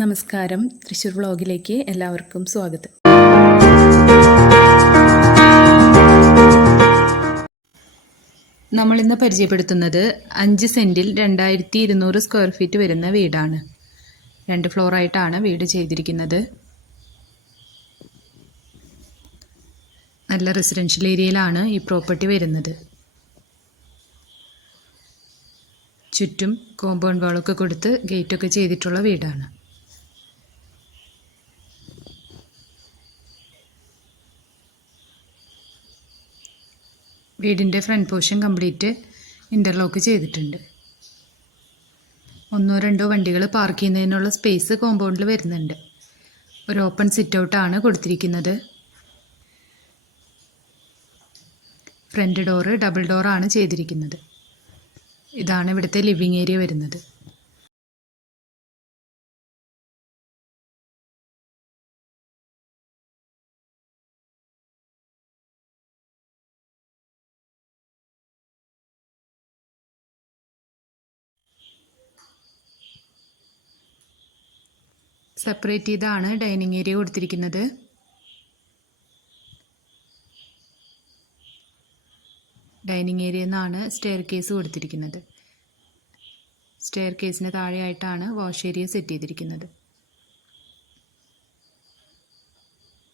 നമസ്കാരം. തൃശ്ശൂർ വ്ളോഗിലേക്ക് എല്ലാവർക്കും സ്വാഗതം. നമ്മളിന്ന് പരിചയപ്പെടുത്തുന്നത് അഞ്ച് സെന്റിൽ രണ്ടായിരത്തി ഇരുന്നൂറ് സ്ക്വയർ ഫീറ്റ് വരുന്ന വീടാണ്. രണ്ട് ഫ്ലോറായിട്ടാണ് വീട് ചെയ്തിരിക്കുന്നത്. നല്ല റെസിഡൻഷ്യൽ ഏരിയയിലാണ് ഈ പ്രോപ്പർട്ടി വരുന്നത്. ചുറ്റും കോമ്പൗണ്ട് വാളൊക്കെ കൊടുത്ത് ഗേറ്റൊക്കെ ചെയ്തിട്ടുള്ള വീടാണ്. വീടിന്റെ ഫ്രണ്ട് പോർഷൻ കംപ്ലീറ്റ് ഇന്റർലോക്ക് ചെയ്തിട്ടുണ്ട്. ഒന്നോ രണ്ടോ വണ്ടികൾ പാർക്ക് ചെയ്യുന്നതിനുള്ള സ്പേസ് കോമ്പൗണ്ടിൽ വരുന്നുണ്ട്. ഒരു ഓപ്പൺ സിറ്റ് ഔട്ടാണ് കൊടുത്തിരിക്കുന്നത്. ഫ്രണ്ട് ഡോറ് ഡബിൾ ഡോറാണ് ചെയ്തിരിക്കുന്നത്. ഇതാണ് ഇവിടുത്തെ ലിവിങ് ഏരിയ വരുന്നത്. സെപ്പറേറ്റ് ചെയ്താണ് ഡൈനിങ് ഏരിയ കൊടുത്തിരിക്കുന്നത്. ഡൈനിങ് ഏരിയയിൽ നിന്നാണ് സ്റ്റെയർ കേസ് കൊടുത്തിരിക്കുന്നത്. സ്റ്റെയർ കേസിന് താഴെയായിട്ടാണ് വാഷ് ഏരിയ സെറ്റ് ചെയ്തിരിക്കുന്നത്.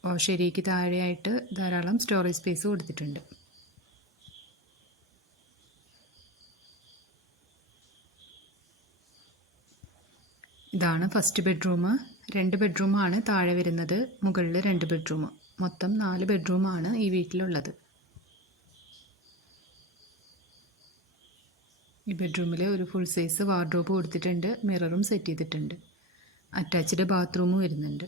വാഷ് ഏരിയയ്ക്ക് താഴെയായിട്ട് ധാരാളം സ്റ്റോറേജ് സ്പേസ് കൊടുത്തിട്ടുണ്ട്. ഇതാണ് ഫസ്റ്റ് ബെഡ്റൂം. രണ്ട് ബെഡ്റൂമാണ് താഴെ വരുന്നത് മുകളിൽ രണ്ട് ബെഡ്റൂം. മൊത്തം നാല് ബെഡ്റൂമാണ് ഈ വീട്ടിലുള്ളത്. ഈ ബെഡ്റൂമിൽ ഒരു ഫുൾ സൈസ് വാർഡ്രോബ് കൊടുത്തിട്ടുണ്ട് മിററും സെറ്റ് ചെയ്തിട്ടുണ്ട്. അറ്റാച്ച്ഡ് ബാത്റൂമും വരുന്നുണ്ട്.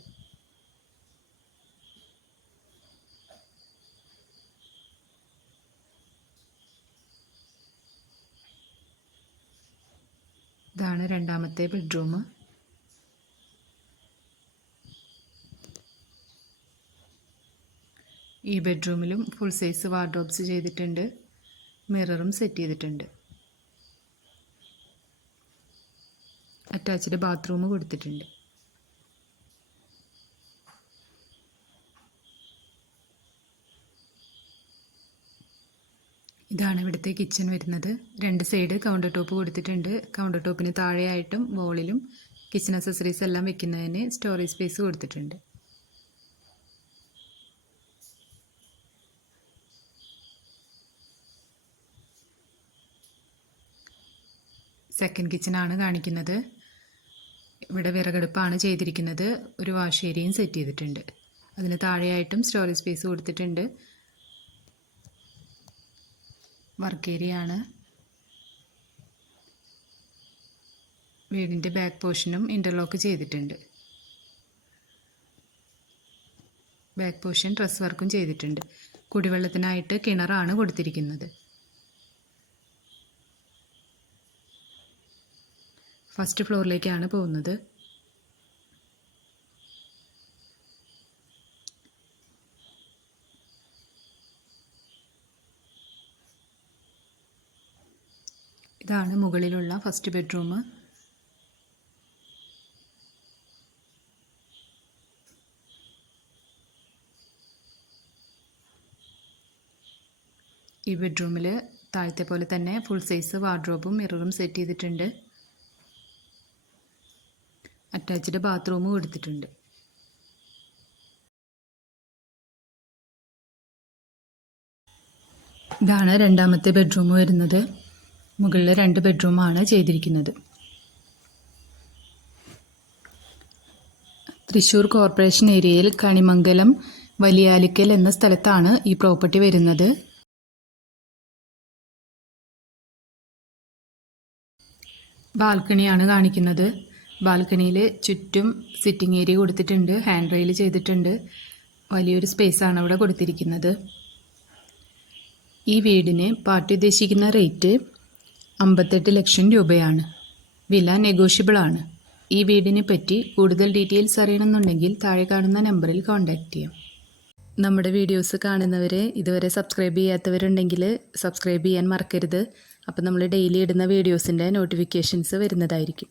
ഇതാണ് രണ്ടാമത്തെ ബെഡ്റൂം. ഈ ബെഡ്റൂമിലും ഫുൾ സൈസ് വാർഡ്രോബ്സ് ചെയ്തിട്ടുണ്ട്. മിററും സെറ്റ് ചെയ്തിട്ടുണ്ട്. അറ്റാച്ച്ഡ് ബാത്റൂം കൊടുത്തിട്ടുണ്ട്. ഇതാണ് ഇവിടുത്തെ കിച്ചൺ വരുന്നത്. രണ്ട് സൈഡ് കൗണ്ടർ ടോപ്പ് കൊടുത്തിട്ടുണ്ട്. കൗണ്ടർ ടോപ്പിന് താഴെയായിട്ടും വോളിലും കിച്ചൺ അസസറീസ് എല്ലാം വെക്കുന്നതിന് സ്റ്റോറേജ് സ്പേസ് കൊടുത്തിട്ടുണ്ട്. സെക്കൻഡ് കിച്ചനാണ് കാണിക്കുന്നത്. ഇവിടെ വിറകടുപ്പാണ് ചെയ്തിരിക്കുന്നത്. ഒരു വാഷ് ഏരിയയും സെറ്റ് ചെയ്തിട്ടുണ്ട്. അതിന് താഴെയായിട്ടും സ്റ്റോറേജ് സ്പേസ് കൊടുത്തിട്ടുണ്ട്. വർക്ക് ഏരിയ ആണ്. വീടിന്റെ ബാക്ക് പോർഷനും ഇന്റർലോക്ക് ചെയ്തിട്ടുണ്ട്. ബാക്ക് പോർഷൻ ഡ്രസ് വർക്കും ചെയ്തിട്ടുണ്ട്. കുടിവെള്ളത്തിനായിട്ട് കിണറാണ് കൊടുത്തിരിക്കുന്നത്. ഫസ്റ്റ് ഫ്ലോറിലേക്കാണ് പോകുന്നത്. ഇതാണ് മുകളിലുള്ള ഫസ്റ്റ് ബെഡ്റൂം. ഈ ബെഡ്റൂമിൽ താഴത്തെ പോലെ തന്നെ ഫുൾ സൈസ് വാർഡ്രോബും മിററും സെറ്റ് ചെയ്തിട്ടുണ്ട്. അറ്റാച്ച്ഡ് ബാത്റൂം കൊടുത്തിട്ടുണ്ട് ഇതാണ് രണ്ടാമത്തെ ബെഡ്റൂം വരുന്നത്. മുകളിൽ രണ്ട് ബെഡ്റൂമാണ് ചെയ്തിരിക്കുന്നത്. തൃശ്ശൂർ കോർപ്പറേഷൻ ഏരിയയിൽ കണിമംഗലം വലിയാലിക്കൽ എന്ന സ്ഥലത്താണ് ഈ പ്രോപ്പർട്ടി വരുന്നത്. ബാൽക്കണിയാണ് കാണിക്കുന്നത്. ബാൽക്കണിയിൽ ചുറ്റും സിറ്റിംഗ് ഏരിയ കൊടുത്തിട്ടുണ്ട്. ഹാൻഡ് റെയിൽ ചെയ്തിട്ടുണ്ട്. വലിയൊരു സ്പേസാണ് അവിടെ കൊടുത്തിരിക്കുന്നത്. ഈ വീടിന് പാർട്ടി ഉദ്ദേശിക്കുന്ന റേറ്റ് അമ്പത്തെട്ട് ലക്ഷം രൂപയാണ്. വില നെഗോഷ്യബിൾ ആണ്. ഈ വീടിനെ പറ്റി കൂടുതൽ ഡീറ്റെയിൽസ് അറിയണമെന്നുണ്ടെങ്കിൽ താഴെ കാണുന്ന നമ്പറിൽ കോൺടാക്റ്റ് ചെയ്യാം. നമ്മുടെ വീഡിയോസ് കാണുന്നവരെ ഇതുവരെ സബ്സ്ക്രൈബ് ചെയ്യാത്തവരുണ്ടെങ്കിൽ സബ്സ്ക്രൈബ് ചെയ്യാൻ മറക്കരുത്. അപ്പോൾ നമ്മൾ ഡെയിലി ഇടുന്ന വീഡിയോസിന്റെ നോട്ടിഫിക്കേഷൻസ് വരുന്നതായിരിക്കും.